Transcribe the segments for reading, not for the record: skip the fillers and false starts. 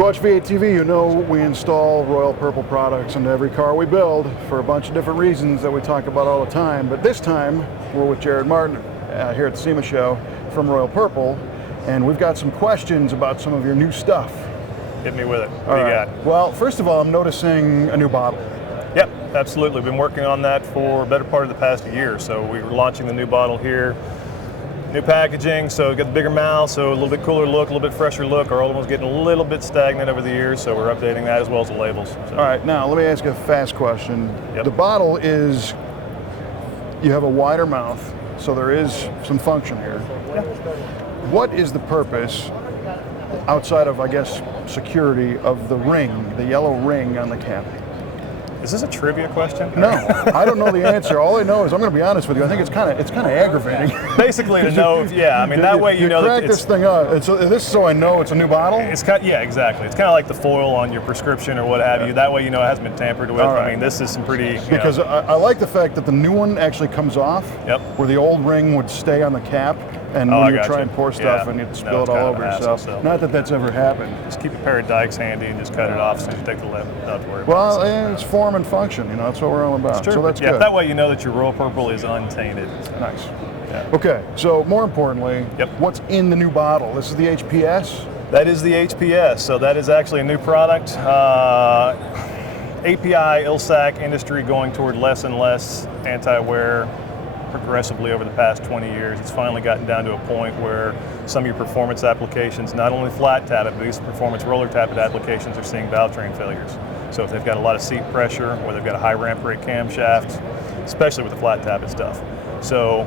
you watch V8TV, you know we install Royal Purple products into every car we build for a bunch of different reasons that we talk about all the time. But this time, we're with Jared Martin here at the SEMA show from Royal Purple, and we've got some questions about some of your new stuff. Hit me with it. What do you got? Well, first of all, I'm noticing a new bottle. Yep, absolutely. Been working on that for a better part of the past year. So we were launching the new bottle here. New packaging, so got the bigger mouth, so a little bit cooler look, a little bit fresher look. Our old one's getting a little bit stagnant over the years, so we're updating that as well as the labels. So. All right, now let me ask you a fast question. Yep. The bottle is, you have a wider mouth, so there is some function here. Yeah. What is the purpose, outside of, I guess, security, of the ring, the yellow ring on the cap? Is this a trivia question? No, I don't know the answer. All I know is, I'm going to be honest with you, I think it's kind of aggravating. Basically to know, yeah, I mean that way you know crack that it's, this thing up. So I know it's a new bottle? It's kind, yeah, exactly. It's kind of like the foil on your prescription or what have you. That way you know it hasn't been tampered with. Right. I mean, this is some pretty, because I like the fact that the new one actually comes off, Yep. where the old ring would stay on the cap, and when you try and pour stuff and you'd spill it all over yourself. Not that that's ever happened. Just keep a pair of dikes handy and just cut it off as soon as you take the left. Not to worry Well, about it. it's form and function, you know, that's what we're all about. True. So that's yeah, good. that way you know that your Royal Purple is untainted. Nice. Yeah. Okay, so more importantly, what's in the new bottle? This is the HPS? That is the HPS, so that is actually a new product. API, ILSAC industry going toward less and less anti-wear progressively over the past 20 years. It's finally gotten down to a point where some of your performance applications, not only flat tapped, but these performance roller tapped applications are seeing valve train failures. So if they've got a lot of seat pressure, or they've got a high ramp rate camshaft, especially with the flat tapped stuff. So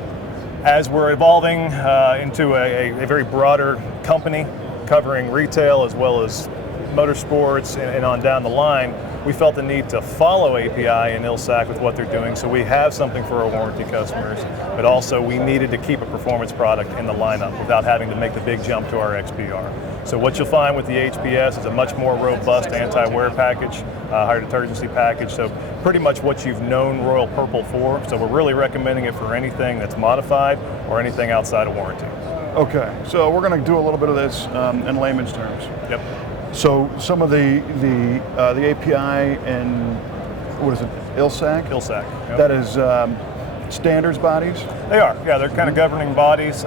as we're evolving into a very broader company, covering retail as well as motorsports and on down the line, we felt the need to follow API and ILSAC with what they're doing, so we have something for our warranty customers, but also we needed to keep a performance product in the lineup without having to make the big jump to our XPR. So what you'll find with the HPS is a much more robust anti-wear package, higher detergency package, so pretty much what you've known Royal Purple for, so we're really recommending it for anything that's modified or anything outside of warranty. Okay, so we're going to do a little bit of this in layman's terms. Yep. So some of the API and what is it, ILSAC? ILSAC. Yep. That is standards bodies? They are, yeah, they're kind of governing bodies.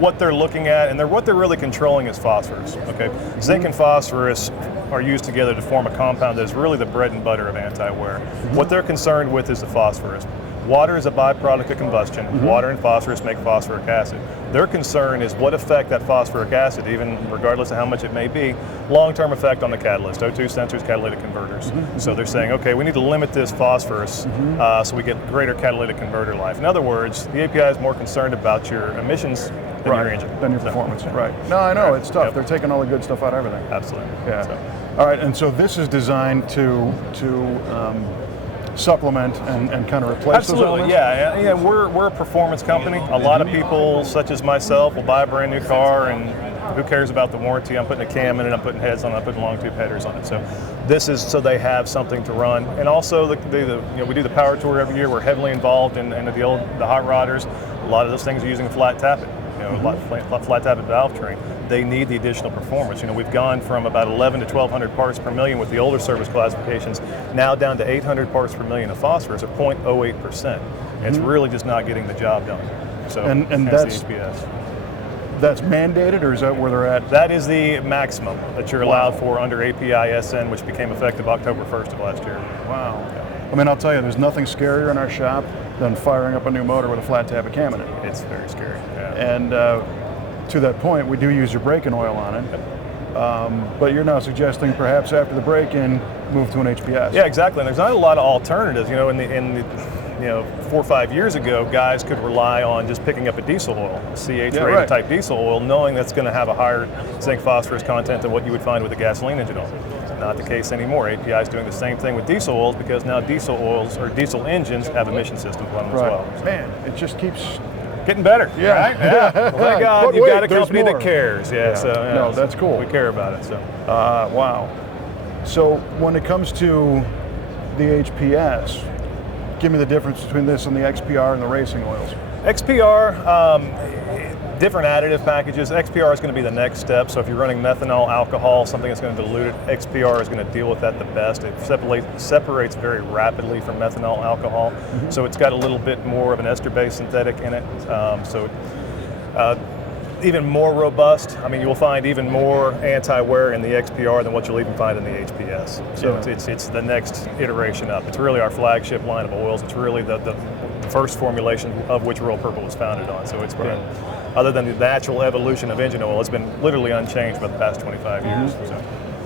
What they're looking at, and what they're really controlling is phosphorus, okay? Zinc and phosphorus are used together to form a compound that is really the bread and butter of anti-wear. What they're concerned with is the phosphorus. Water is a byproduct of combustion. Water and phosphorus make phosphoric acid. Their concern is what effect that phosphoric acid, even regardless of how much it may be, long-term effect on the catalyst, O2 sensors, catalytic converters. So they're saying, okay, we need to limit this phosphorus so we get greater catalytic converter life. In other words, the API is more concerned about your emissions than your engine. Than your performance, right. No, I know, it's tough. They're taking all the good stuff out of everything. Absolutely. Yeah. So. All right, and so this is designed to supplement and kind of replace those elements? Yeah, we're a performance company. A lot of people, such as myself, will buy a brand new car and who cares about the warranty? I'm putting a cam in it, I'm putting heads on it, I'm putting long tube headers on it. So this is so they have something to run. And also we do the power tour every year. We're heavily involved in the hot rodders. A lot of those things are using flat tappet. A lot of flat tappet valve train. They need the additional performance. We've gone from about 11 to 1,200 parts per million with the older service classifications, now down to 800 parts per million of phosphorus at 0.08%. It's really just not getting the job done. So and that's the HPS. That's mandated, or is that where they're at? That is the maximum that you're allowed for under API SN, which became effective October 1st of last year. Wow. I mean, I'll tell you, there's nothing scarier in our shop than firing up a new motor with a flat tappet cam in it. It's very scary. Yeah. And to that point, we do use your braking oil on it. But you're now suggesting perhaps after the break-in, move to an HPS. Yeah, exactly. And there's not a lot of alternatives. In the 4 or 5 years ago, guys could rely on just picking up a diesel oil, a CH-rated type diesel oil, knowing that's going to have a higher zinc phosphorus content than what you would find with a gasoline engine oil. It's not the case anymore. API is doing the same thing with diesel oils because now diesel oils or diesel engines have emission systems on them as well. So. Man, it just keeps getting better. Yeah. Right? Yeah. Well, thank God you've got a company that cares. So no, that's cool. We care about it. So. Wow. So when it comes to the HPS, give me the difference between this and the XPR and the racing oils. XPR, different additive packages. XPR is going to be the next step. So if you're running methanol, alcohol, something that's going to dilute it, XPR is going to deal with that the best. It separates very rapidly from methanol, alcohol. So it's got a little bit more of an ester-based synthetic in it. Even more robust. I mean, you'll find even more anti-wear in the XPR than what you'll even find in the HPS. So it's the next iteration up. It's really our flagship line of oils. It's really the first formulation of which Royal Purple was founded on. So it's been, other than the natural evolution of engine oil, it's been literally unchanged for the past 25 years. So.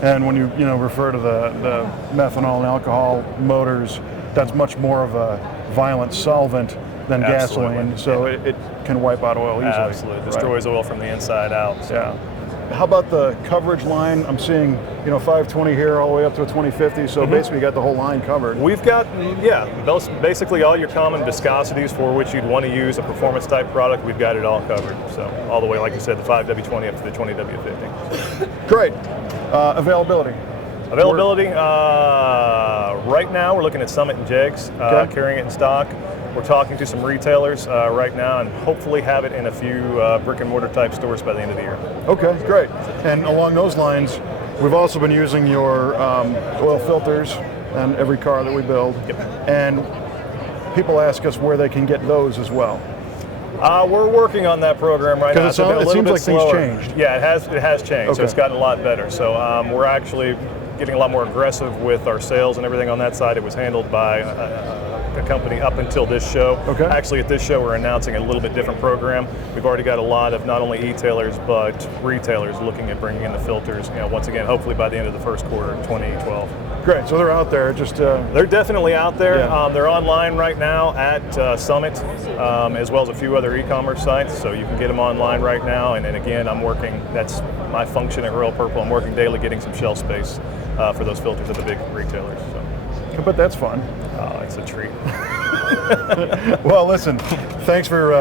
And when you refer to the methanol and alcohol motors, that's much more of a violent solvent than gasoline, so it can wipe out oil easily. Absolutely, destroys oil from the inside out. So. Yeah. How about the coverage line? I'm seeing 520 here all the way up to a 2050, so basically you got the whole line covered. We've got, basically all your common viscosities for which you'd want to use a performance type product, we've got it all covered. So all the way, like you said, the 5W20 up to the 20W50. Great. Availability? Availability, right now we're looking at Summit and Jegs, carrying it in stock. We're talking to some retailers right now and hopefully have it in a few brick and mortar type stores by the end of the year. Okay, great. And along those lines, we've also been using your oil filters on every car that we build. Yep. And people ask us where they can get those as well. We're working on that program right now. It seems like things changed. Yeah, it has changed, so it's gotten a lot better. So we're actually getting a lot more aggressive with our sales and everything on that side. It was handled by a company up until this show. Okay. Actually, at this show, we're announcing a little bit different program. We've already got a lot of not only e-tailers, but retailers looking at bringing in the filters, once again, hopefully by the end of the first quarter of 2012. Great, so they're out there, just... They're definitely out there. Yeah. They're online right now at Summit, as well as a few other e-commerce sites, so you can get them online right now. And then again, that's my function at Royal Purple. I'm working daily getting some shelf space for those filters at the big retailers. So. But that's fun. Oh, it's a treat. Well, listen, thanks for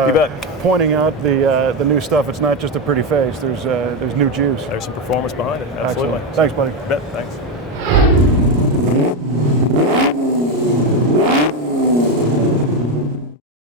pointing out the new stuff. It's not just a pretty face. There's new juice. There's some performance behind it. Absolutely. Excellent. Thanks, buddy. Bet. Thanks.